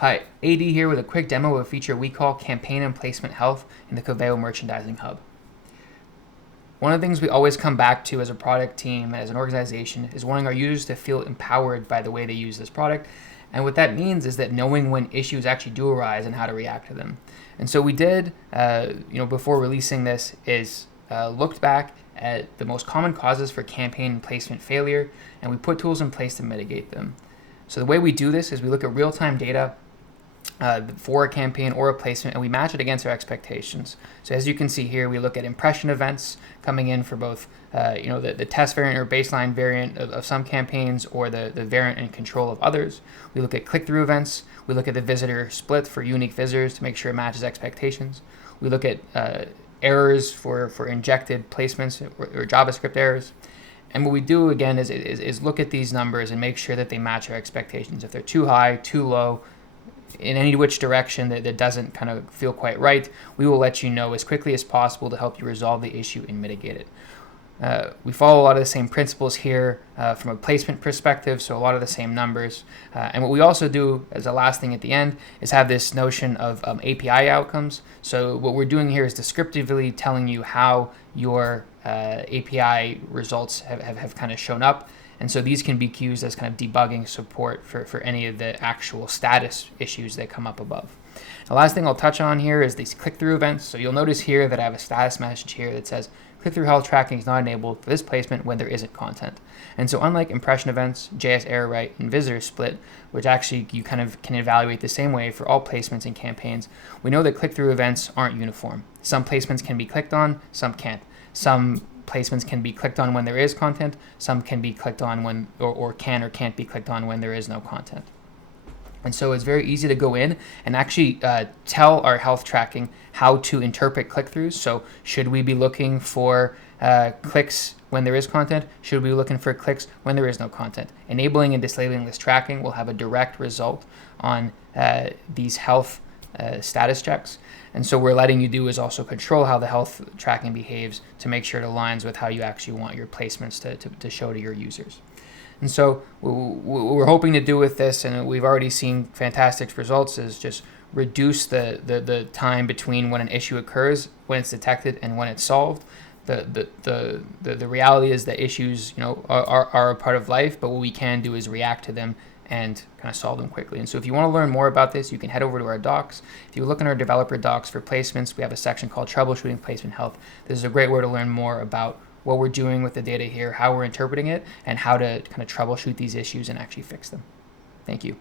Hi, AD here with a quick demo of a feature we call Campaign and Placement Health in the Coveo Merchandising Hub. One of the things we always come back to as a product team, as an organization, is wanting our users to feel empowered by the way they use this product. And what that means is that knowing when issues actually do arise and how to react to them. And so we did, before releasing this, is looked back at the most common causes for campaign and placement failure, and we put tools in place to mitigate them. So the way we do this is we look at real-time data for a campaign or a placement, and we match it against our expectations. So as you can see here, we look at impression events coming in for both the test variant or baseline variant of some campaigns, or the variant and control of others. We look at click-through events. We look at the visitor split for unique visitors to make sure it matches expectations. We look at errors for injected placements or JavaScript errors. And what we do again is look at these numbers and make sure that they match our expectations. If they're too high, too low, in any which direction that doesn't kind of feel quite right, we will let you know as quickly as possible to help you resolve the issue and mitigate it. We follow a lot of the same principles here from a placement perspective, so a lot of the same numbers. And what we also do as a last thing at the end is have this notion of API outcomes. So what we're doing here is descriptively telling you how your API results have kind of shown up. And so these can be used as kind of debugging support for any of the actual status issues that come up above. The last thing I'll touch on here is these click-through events. So you'll notice here that I have a status message here that says click-through health tracking is not enabled for this placement when there isn't content. And so unlike impression events, JS error rate, and visitor split, which actually you kind of can evaluate the same way for all placements and campaigns, we know that click-through events aren't uniform. Some placements can be clicked on, some can't. Some placements can be clicked on when there is content, some can be clicked on when, or can or can't be clicked on when there is no content. And so it's very easy to go in and actually tell our health tracking how to interpret click-throughs. So should we be looking for clicks when there is content? Should we be looking for clicks when there is no content? Enabling and disabling this tracking will have a direct result on these health status checks. And so what we're letting you do is also control how the health tracking behaves to make sure it aligns with how you actually want your placements to show to your users. And so what we're hoping to do with this, and we've already seen fantastic results, is just reduce the time between when an issue occurs, when it's detected, and when it's solved. The reality is that issues are a part of life, but what we can do is react to them and kind of solve them quickly. And so if you want to learn more about this, you can head over to our docs. If you look in our developer docs for placements, we have a section called Troubleshooting Placement Health. This is a great way to learn more about what we're doing with the data here, how we're interpreting it, and how to kind of troubleshoot these issues and actually fix them. Thank you.